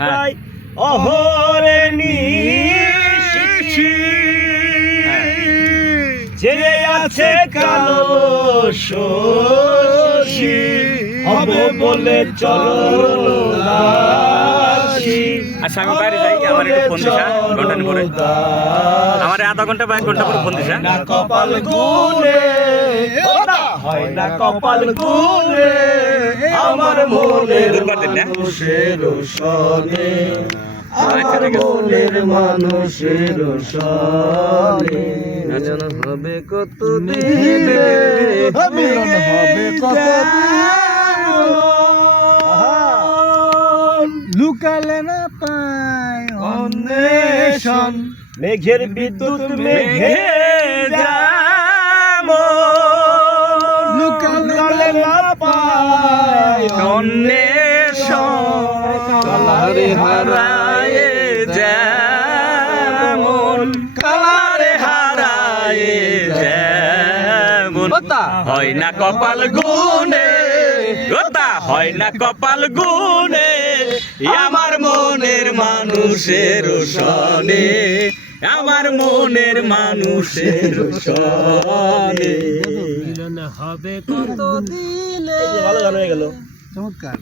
প্রায় অহরে নিশি জেগে আছে কালো শশী হবে বলে চলো দাসী। আচ্ছা আমি বাইরে যাই, আমার একটু ফোন দিস, ঘন্টা পরে আমার আধা ঘন্টা বা 1 ঘন্টা পরে ফোন দিস। না কপাল গুনে হয় না কপাল গুনে আমার মনের মানুষের সনে আমার মনের মানুষের সনে মিলন হবে কত দিনে মিলন হবে কত লুকালে না পায় অন্বেষণ মেঘের বিদ্যুৎ মেঘে লুকালে না পায় অন্বেষণ কালারে হারায় যেমন কালারে হারায় যেমন হয় না কপাল গুনে হয় না কপাল গুনে আমার মনের মানুষের সনে আমার মনের মানুষের সনে হবে কত দিনে। ভালো গান হয়ে গেল, চমৎকার।